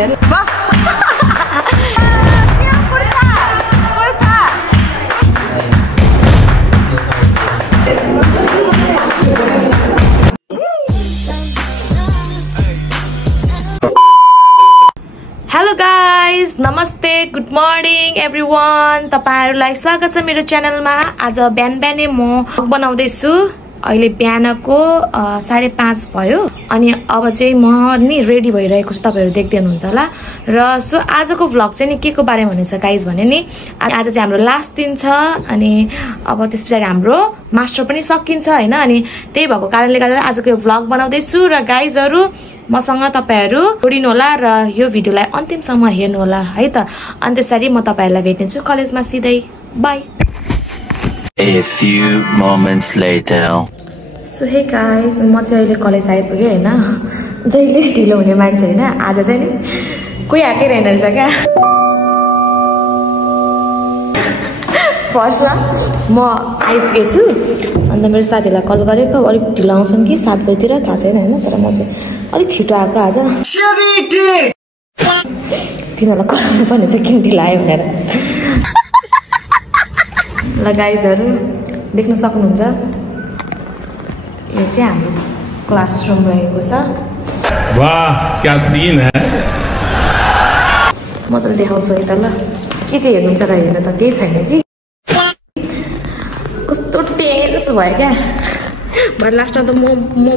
गाइजहरु hello guys नमस्ते good morning everyone तपाईहरुलाई स्वागत छ मेरो च्यानलमा। आज बिहान बिहानै म बनाउँदै छु। अहिले बिहानको 5:30 भयो अनि अब चाहिँ म नि रेडी भइरहेको छु, तपाईहरु देख्दै हुनुहुन्छ होला। र सो आजको भ्लग चाहिँ नि के को बारेमा हुनेछ गाइज भने नि आज चाहिँ हाम्रो लास्ट दिन छ अनि अब त्यसपछि हाम्रो मास्टर पनि सकिन्छ हैन। अनि त्यही भएको कारणले गर्दा आजको यो भ्लग बनाउँदै छु र गाइजहरु मसँग तपाईहरु जोडिनु होला र यो भिडियोलाई अन्तिमसम्म हेर्नु होला है त। अनि त्यसरी म तपाईहरुलाई भेट्नेछु कलेजमा सिधै। By. A few moments later. So hey guys, म चाहिँ अहिले कलेज आइपुगे हैन। जहिले ढिलो हुने मान्छे हैन, आज चाहिँ नि कोही आकै रहेन रहेछ क्या। फर्स्टमा म आइपुगेछु अन्त मेरो साथीलाई कल गरेको अलिक ढिलो आउँछन् कि 7 बजेतिर थाहा छैन हैन, तर म चाहिँ अलिक छिटो आएको आज। तिनीहरूलाई कराउनु पर्ने चाहिँ किन ढिलो आयो भनेर। ल गाइजहरु देख्न सक्नुहुन्छ यो चाहिँ हाम्रो क्लासरुम रहेको छ। वाह क्या सीन है। मजाले देखाउँछु है त। ल के चाहिँ हेर्नुहुन्छ र हेर्नु त केही छैन कि। कस्तो टेन्स भयो क्या। भरे लास्टमा त म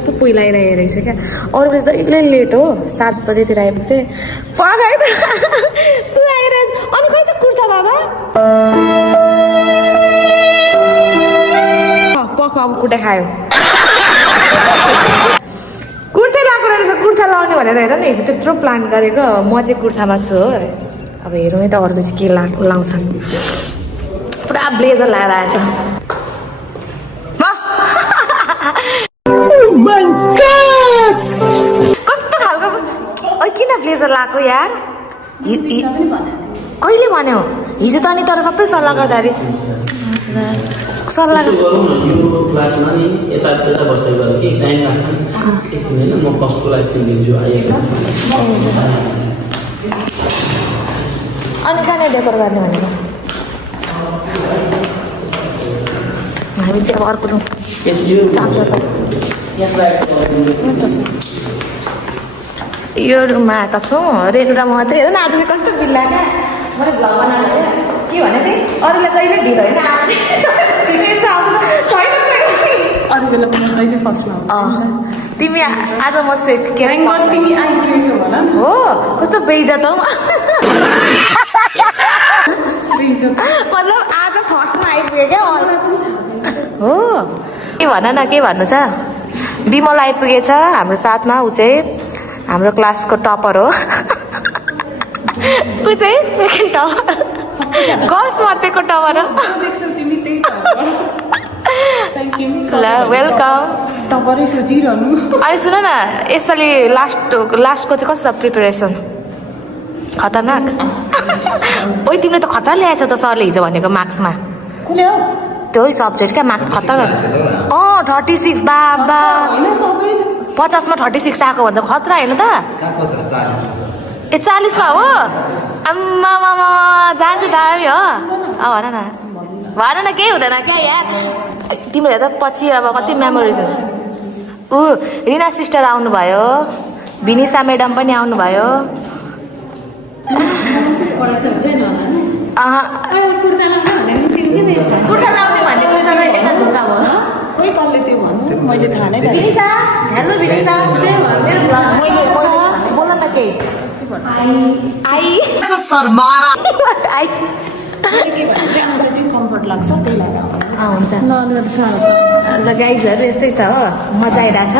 पो पुइलाइरहेको रहेछ क्या। अरू बेला जहिले लेट हो 7 बजेतिर आइपुग्थेँ। पगाइ त आइरहेछ। अनि खै त कुर्ता बाबा पख अब कुटा खायो। कुर्ता लगाएको रहेछ, कुर्ता लाउने भनेर हेर न हिजो त्यत्रो प्लान गरेको। म चाहिँ कुर्तामा छु हो। अब हेरौँ है त अरू चाहिँ के लाउँछन्। पुरा ब्लेजर लगाएर आएछ। कस्तो खालको किन ब्लेजर लगाएको यार। कहिले भन्यो हिजो त। अनि तर सबै सल्लाह गर्दाखेरि सल्लाह क्लासमा नि यता बस्दै गरे कि टाइम लाग्छ नि एकछिन हैन म फर्स्टको लागि दिन्छु आएको। अनि कहाँ डेकोर गर्ने भनेको हामी चाहिँ अब अर्को रुम यो रुममा आएका छौँ। रेनु र म चाहिँ हेर न आज चाहिँ कस्तो बिल्ला क्या। मैले भ्लग बनाएर के भने थिएँ अरूलाई जहिले ढिलो होइन अरू बेला पनि जहिले फर्स्टमा तिमी आज म के तिमी आइपुगेछौ भन न। हो कस्तो बेइज्जत हौ। मतलब आज फर्स्टमा आइपुगे क्या हो। के भन न के भन्नु छ। विमल आइपुगेछ हाम्रो साथमा। ऊ चाहिँ हाम्रो क्लासको टपर हो। ऊ चाहिँ सेकेन्ड टपर गर्ल्स मध्येको टपर हो। ल वेलकम। टपरै सोचिरहनु। अनि सुन न यसपालि लास्टको चाहिँ कस्तो छ प्रिपेरेसन। खतरनाक। ओइ तिमीले त खतरा ल्याएछौ त सरले हिजो भनेको मार्क्समा। कुले हो त्यो सब्जेक्ट क्या मार्क्स खतरा छ। 36 बाबा 50 मा 36 आएको भन्छ खतरा हैन त। 40 मा हो। आम्मा मामा जान्छ दामी हो। भन न केही हुँदैन क्या यार। तिमीले त पछि अब कति मेमोरिज हुन्छ। रिना सिस्टर आउनुभयो, विनिसा म्याडम पनि आउनुभयो। कुर्ता लाउने भनेको त यता धोका भयो। कोही कसले त्यो भन्नु मैले थाहा नै गरेँ। विनिसा हेलो विनिसा बोल न केही। आई सरमारा आई के भन्नु आउँदा चाहिँ कम्फर्ट लाग्छ त्यही लागि हुन्छ। ल गाइजहरु यस्तै छ हो। मजा आइरहेछ।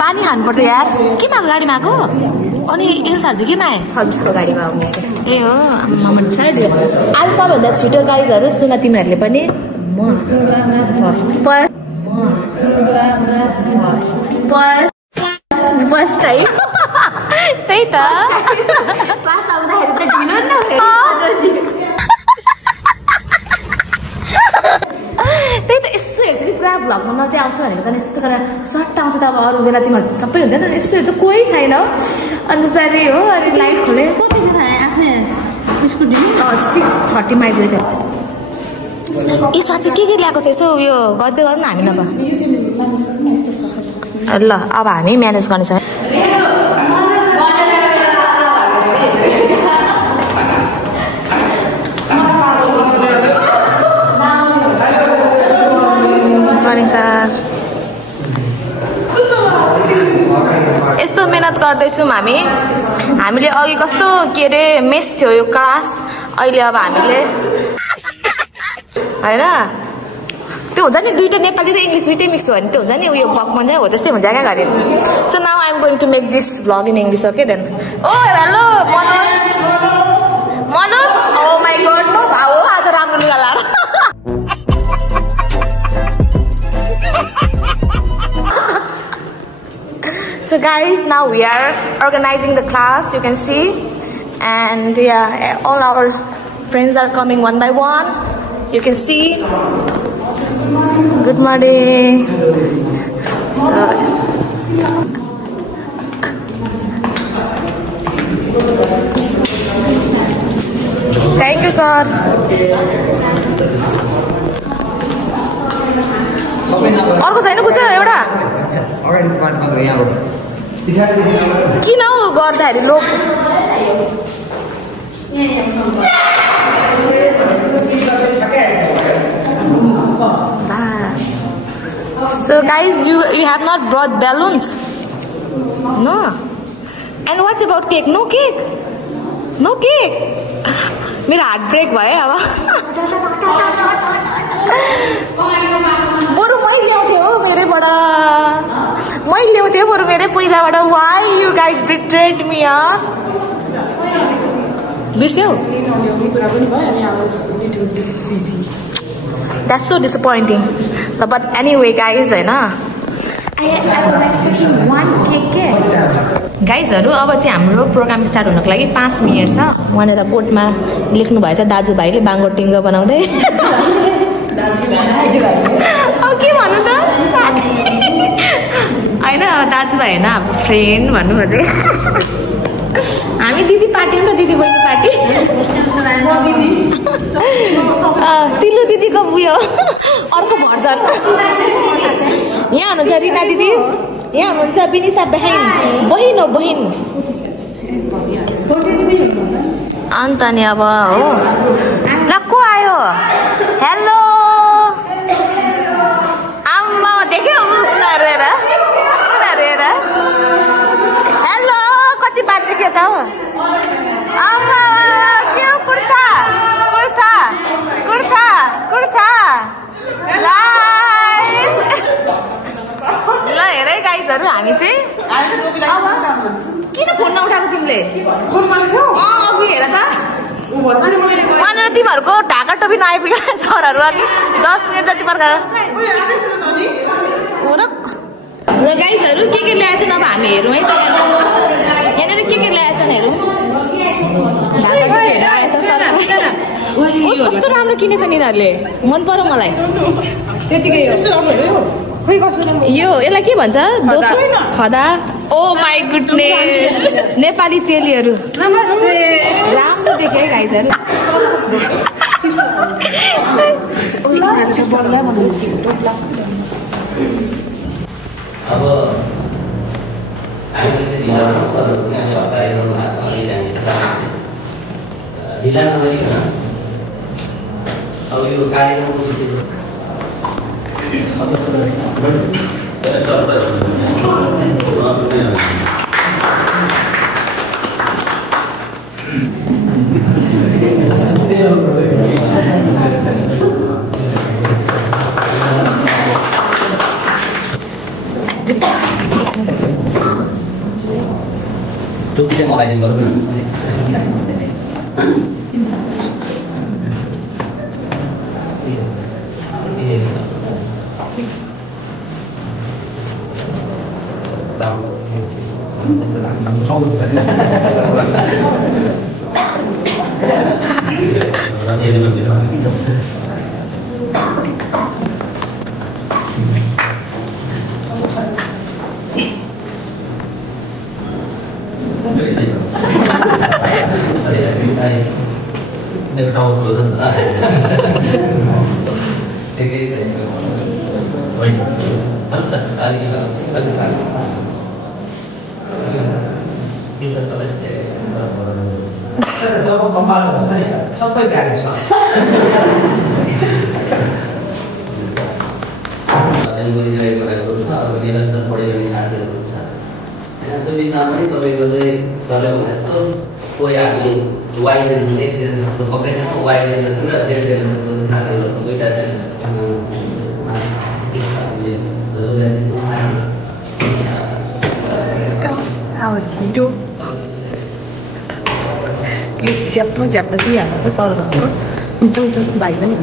पानी खानुपर्छ यार। केमा गाडीमा आएको अनि एल्साहरू चाहिँ केमा आयो। 26को गाडीमा आउने ए हो। आज सबभन्दा छिटो गाइजहरु सुन तिमीहरूले पनि म फर्स्ट है त्यही त क्लास आउँदाखेरि त ढिलो न त्यही त यसो हेर्छु कि पुरा भ्लगमा नचाहिँ आउँछ भनेको त यस्तो गरेर सर्ट आउँछ त अब अरू बेला तिमीहरू सबै हुँदैन नि यसो हेर्दा कोही छैन अन्त सरी हो अनि लाइट खोले कतिखेर आफ्नै स्कुटी 6:30 मा आइपुग्यो ए साँच्चै के ल्याएको छ यसो उयो गर्दै गरौँ न हामी नभए ल अब हामी म्यानेज गर्नेछौँ यस्तो मेहनत गर्दैछौँ हामीले अघि कस्तो के अरे मेस थियो यो क्लास अहिले अब हामीले होइन त्यो हुन्छ नि दुईटा नेपाली र इङ्ग्लिस दुईटै मिक्स भयो भने त्यो हुन्छ नि उयो बक मन हो त्यस्तै हुन्छ क्या घरि so now I am going to make this vlog in English okay then oh hello Manoj oh my god no भाउ आज राम्रो लुगा लाएर So guys, now we are organizing the class, you can see, and yeah, all our friends are coming one by one, you can see. Good morning. So thank you sir. अर्को छैन कुछ एउटा किन हौ गर्दाखेरि लोक So guys, you have not brought balloons? No? And what about cake? No cake? No cake? मेरो heart brake भयो अब बरु मै ल्याउँथे हो मेरैबाट मै ल्याउँथे बरु मेरै पैसाबाट why you guys betrayed me बिर्स्यौ That's so disappointing. But anyway guys हैन I was expecting one cake. गाइजहरु अब चाहिँ हाम्रो प्रोग्राम स्टार्ट हुनको लागि 5 मिनेट छ वहाँनेर बोर्डमा लेख्नु भएछ दाजुभाइले बाङ्गो टिङ्गो बनाउँदै अब के भन्नु त हैन दाजुभाइ हैन हाम्रो फ्रेन्ड भन्नु पर्यो हामी दिदी पार्टी हो नि त दिदी बहिनी पार्टी सिलु दिदीको उयो अर्को भर्जन यहाँ हुनुहुन्छ रिना दिदी यहाँ हुनुहुन्छ बिनिसा बहिन हो बहिन अन्त नि अब हो ल को आयो हेलो आम्मा देख्यो उनीहरू हेर हेलो कति बात देख्यो त हो आम्मा के हो कुर्ता कुर्ता कुर्ता कुर्ता ल हेर है गाइजहरु हामी चाहिँ अब किन फोन नउठाएको तिमीले अघि हेर त वहाँनिर तिमीहरूको ढाका टोपी नआइपुग्यो सरहरू अघि 10 मिनट जति पर्खाएर हो र ल गाइजहरु के ल्याएछन् अब हामी हेरौँ है यहाँनिर के ल्याएछन् हेरौँ कस्तो राम्रो किनेछ नि यिनीहरूले मन पर्यो मलाई त्यतिकै यो यसलाई के भन्छ दोस्रो खदा ओ माई गुडनेस नेपाली चेलीहरू नमस्ते राम्रो देखे गाइजहरु अब हामी चाहिँ ढिला नगरिकन अब यो कार्यक्रम पुगिसक्यो टोपी चाहिँ लगाइदिनु गरौँ जब कपाल हुन्छ नि सबै ब्यालेन्स छ गरिरहेको छ अब निरन्तर पढिरहने साथीहरू हुन्छ होइन त्यो विषयमा पनि तपाईँको चाहिँ सरले भने जस्तो कोही हामीले वाइ जेनेरेसन एक्स जेनेरेसनको पक्कै छ वाइ जेनेरेसन र जेड जेनेरेसनको साथीहरूको दुईवटा ज्याप्रो ज्याप्रो दिइहाल्नु त सरहरूको उठ्छ भाइ पनि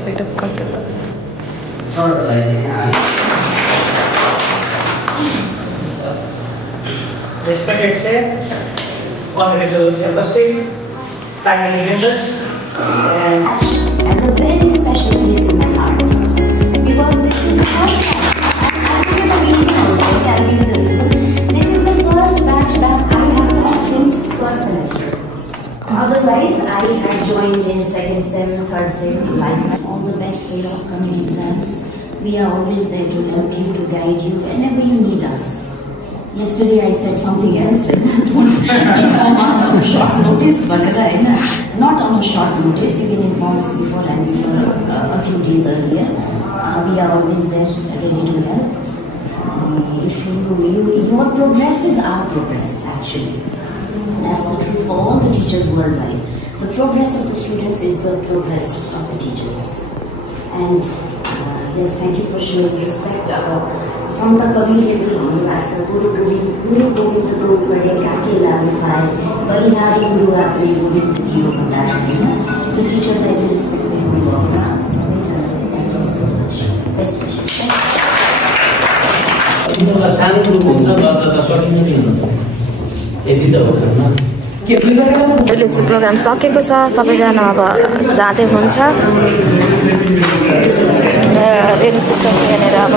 सेटअप गर्दै Respected sir, honorable embassy, family members, and as a very special place in my heart because this is the first time. I'll give you the reason also. I'll give you the reason. This is the first batch that I have taught since first semester. Otherwise, I had joined in second sem, third sem, like all the best for your upcoming exams. We are always there to help you, to guide you whenever you need us. Yesterday I said something else and don't inform us on a short notice, but not on a short notice. You can inform us beforehand, before a few days earlier. We are always there, ready to help. If your progress is our progress, actually. That's the truth for all the teachers worldwide. The progress of the students is the progress of the teachers. And yes, thank you for showing respect. Santa Kabir as a Guru Govindra Guru Kaki Lazify, Parihari Guru Apri Guru Govindra. So teacher that you respect the whole world. So thank you so much. Best wishes. सानो group हुन्छ गर्दा त सकिन्छ नि हुन्छ यति त हो न अहिले चाहिँ प्रोग्राम सकेको छ सबैजना अब जाँदै हुन्छ रेडी सिस्टर चाहिँ यहाँनिर अब